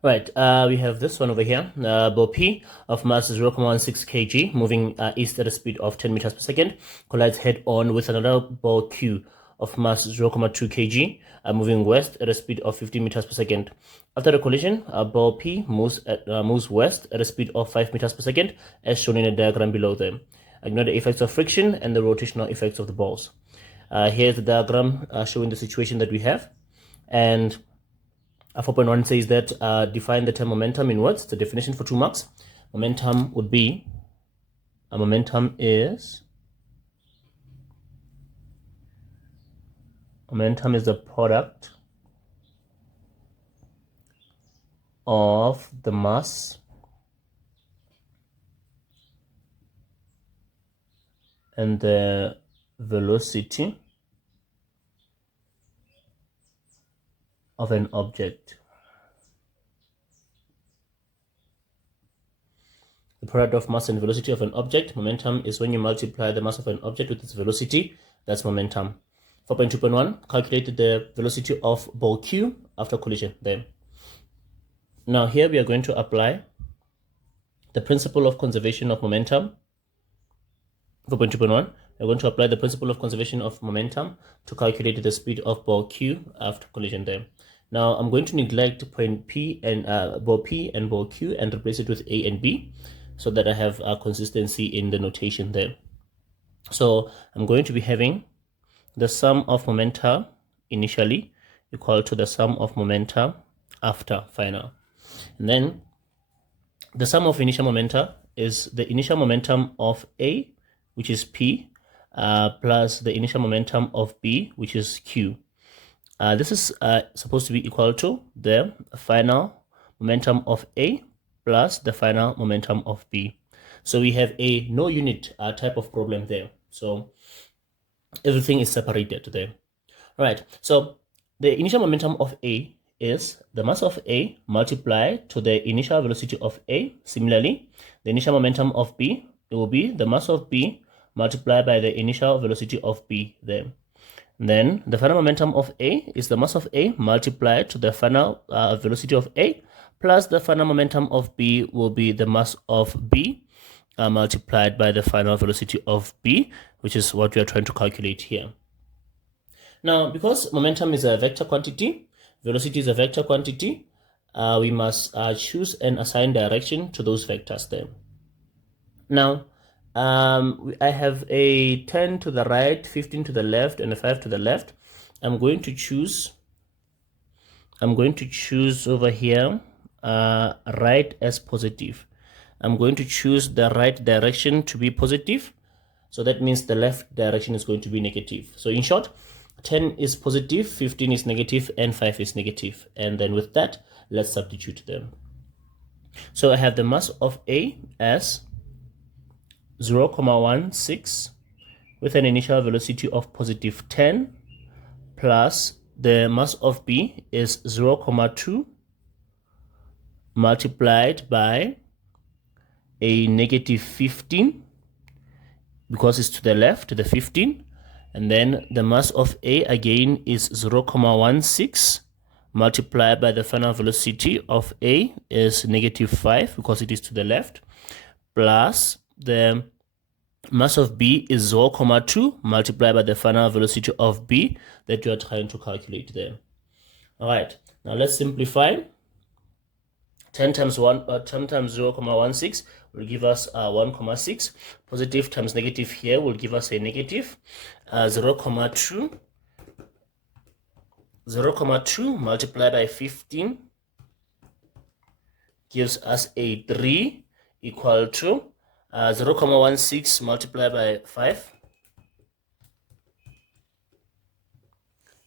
Right, we have this one over here. Ball P of mass 0.16 kg moving east at a speed of 10 meters per second collides head on with another ball Q of mass 0.2 kg moving west at a speed of 15 meters per second. After the collision, ball P moves west at a speed of 5 meters per second as shown in the diagram below them. Ignore the effects of friction and the rotational effects of the balls. Here's the diagram showing the situation that we have. And 4.1 says that define the term momentum in words. The definition for 2 marks. Momentum would be, momentum is the product of the mass and the velocity of an object. The product of mass and velocity of an object. Momentum is when you multiply the mass of an object with its velocity. That's momentum. 4.2.1, calculate the velocity of ball Q after collision there. Now here we are going to apply the principle of conservation of momentum. 4.2.1, we're going to apply the principle of conservation of momentum to calculate the speed of ball Q after collision there. Now I'm going to neglect point P and ball P and ball Q and replace it with A and B so that I have consistency in the notation there. So I'm going to be having the sum of momenta initially equal to the sum of momenta after final. And then the sum of initial momenta is the initial momentum of A, which is P, plus the initial momentum of B, which is Q. This is supposed to be equal to the final momentum of A plus the final momentum of B. So we have a no unit type of problem there. So everything is separated there. All right, so the initial momentum of A is the mass of A multiplied to the initial velocity of A. Similarly, the initial momentum of B, it will be the mass of B multiplied by the initial velocity of B there. Then the final momentum of A is the mass of A multiplied to the final velocity of A, plus the final momentum of B will be the mass of B multiplied by the final velocity of B, which is what we are trying to calculate here. Now, because momentum is a vector quantity, velocity is a vector quantity, we must choose and assign direction to those vectors there. Now, I have a 10 to the right, 15 to the left, and a 5 to the left. I'm going to choose over here right as positive. I'm going to choose the right direction to be positive. So that means the left direction is going to be negative. So in short, 10 is positive, 15 is negative, and 5 is negative. And then with that, let's substitute them. So I have the mass of A as 0.16 with an initial velocity of positive 10 plus the mass of B is 0.2 multiplied by a negative 15 because it's to the left, the 15, and then the mass of A again is 0.16 multiplied by the final velocity of A is negative 5 because it is to the left, plus the mass of B is 0.2 multiplied by the final velocity of B that you are trying to calculate there. All right, now let's simplify. 10 times 0.16 will give us 1.6. Positive times negative here will give us a negative 0.2. 0.2 multiplied by 15 gives us a 3 equal to 0.16 multiplied by 5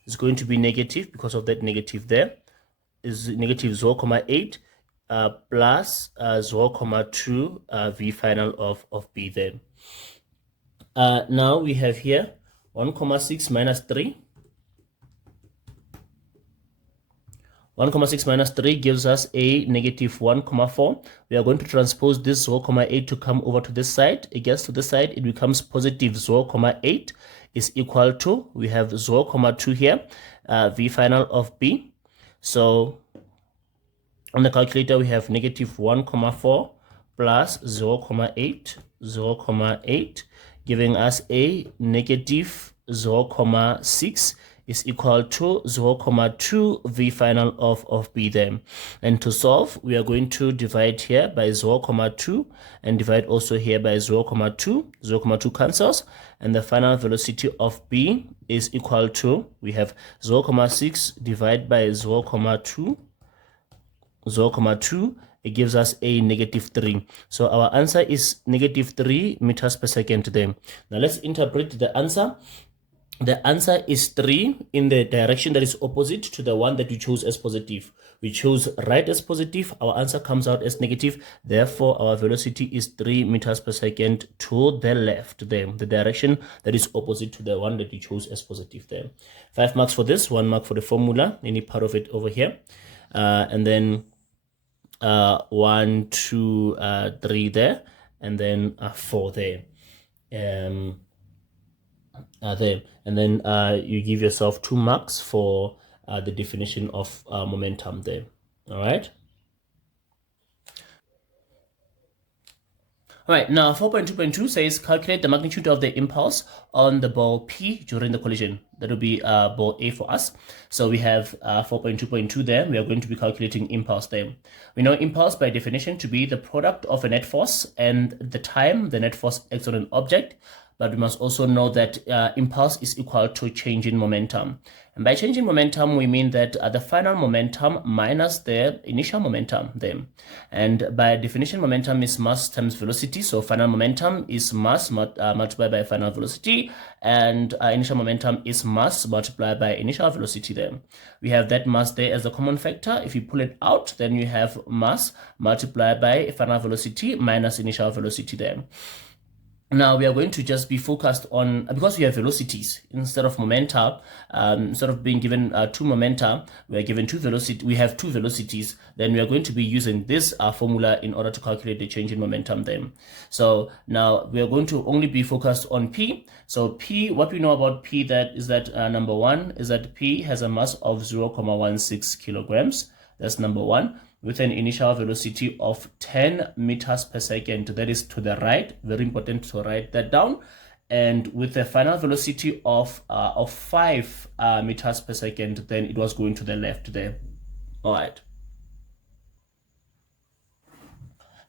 is going to be negative because of that negative there is negative 0.8 plus 0.2 V final of B there. Now we have here 1.6 minus 3. 1.6 minus 3 gives us a negative 1.4. We are going to transpose this 0.8 to come over to this side. It gets to this side, it becomes positive 0.8 is equal to, we have 0.2 here, V final of B. So On the calculator, we have negative 1,4 plus 0,8, 0,8, giving us a negative 0,6 is equal to 0,2 V final of B there. And to solve, we are going to divide here by 0,2 and divide also here by 0,2. 0,2 cancels, and the final velocity of B is equal to, we have 0,6 divided by 0,2, 0,2, it gives us a negative 3. So our answer is negative 3 meters per second there. Now let's interpret the answer. The answer is 3 in the direction that is opposite to the one that we chose as positive. We chose right as positive, our answer comes out as negative. Therefore, our velocity is 3 meters per second to the left there, the direction that is opposite to the one that we chose as positive there. 5 marks for this, 1 mark for the formula, any part of it over here. And then 1, 2, 3 there, and then 4 there. There, and then you give yourself 2 marks for the definition of momentum there. All right. All right, now 4.2.2 says calculate the magnitude of the impulse on the ball P during the collision. That will be ball A for us. So we have 4.2.2 there. We are going to be calculating impulse there. We know impulse by definition to be the product of a net force and the time the net force acts on an object. But we must also know that impulse is equal to change in momentum. And by change in momentum, we mean that the final momentum minus the initial momentum there. And by definition, momentum is mass times velocity. So final momentum is mass multiplied by final velocity. And initial momentum is mass multiplied by initial velocity there. We have that mass there as a common factor. If you pull it out, then you have mass multiplied by final velocity minus initial velocity there. Now we are going to just be focused on, because we have velocities instead of momenta, instead of being given 2 momenta, we are given 2 velocity. We have 2 velocities. Then we are going to be using this formula in order to calculate the change in momentum then. So now we are going to only be focused on P. So P, what we know about P that is that number 1 is that P has a mass of 0,16 kilograms. That's number 1. With an initial velocity of 10 meters per second. That is to the right. Very important to write that down. And with a final velocity of 5 meters per second, then it was going to the left there. All right.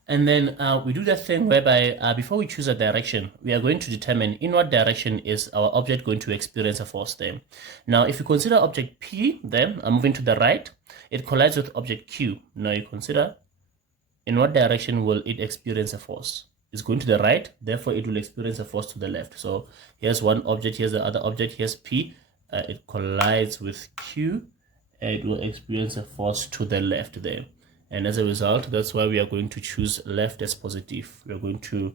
And then we do that thing whereby before we choose a direction, we are going to determine in what direction is our object going to experience a force there. Now, if you consider object P, then moving to the right, it collides with object Q. Now you consider in what direction will it experience a force. It's going to the right, therefore it will experience a force to the left. So here's one object, here's the other object, here's P. It collides with Q, and it will experience a force to the left there. And as a result, that's why we are going to choose left as positive. We are going to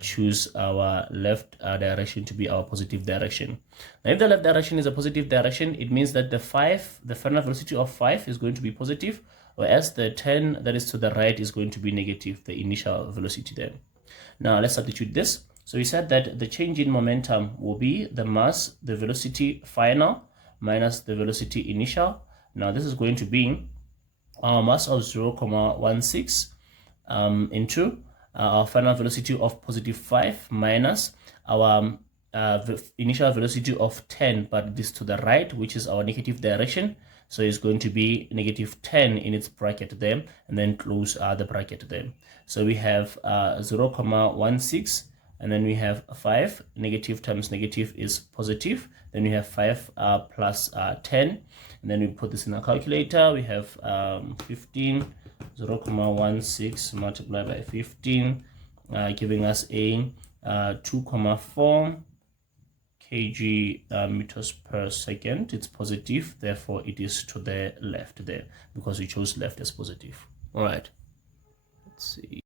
choose our left direction to be our positive direction. Now, if the left direction is a positive direction, it means that the final velocity of 5 is going to be positive, whereas the 10 that is to the right is going to be negative, the initial velocity there. Now, let's substitute this. So we said that the change in momentum will be the mass, the velocity final, minus the velocity initial. Now, this is going to be our mass of 0,16 into our final velocity of positive 5 minus our initial velocity of 10, but this to the right, which is our negative direction. So it's going to be negative 10 in its bracket there, and then close the bracket there. So we have 0,16, and then we have 5. Negative times negative is positive. Then we have 5 plus 10. And then we put this in our calculator. We have 15, 0,16 multiplied by 15, giving us a 2,4 kg meters per second. It's positive, therefore it is to the left there because we chose left as positive. All right, let's see.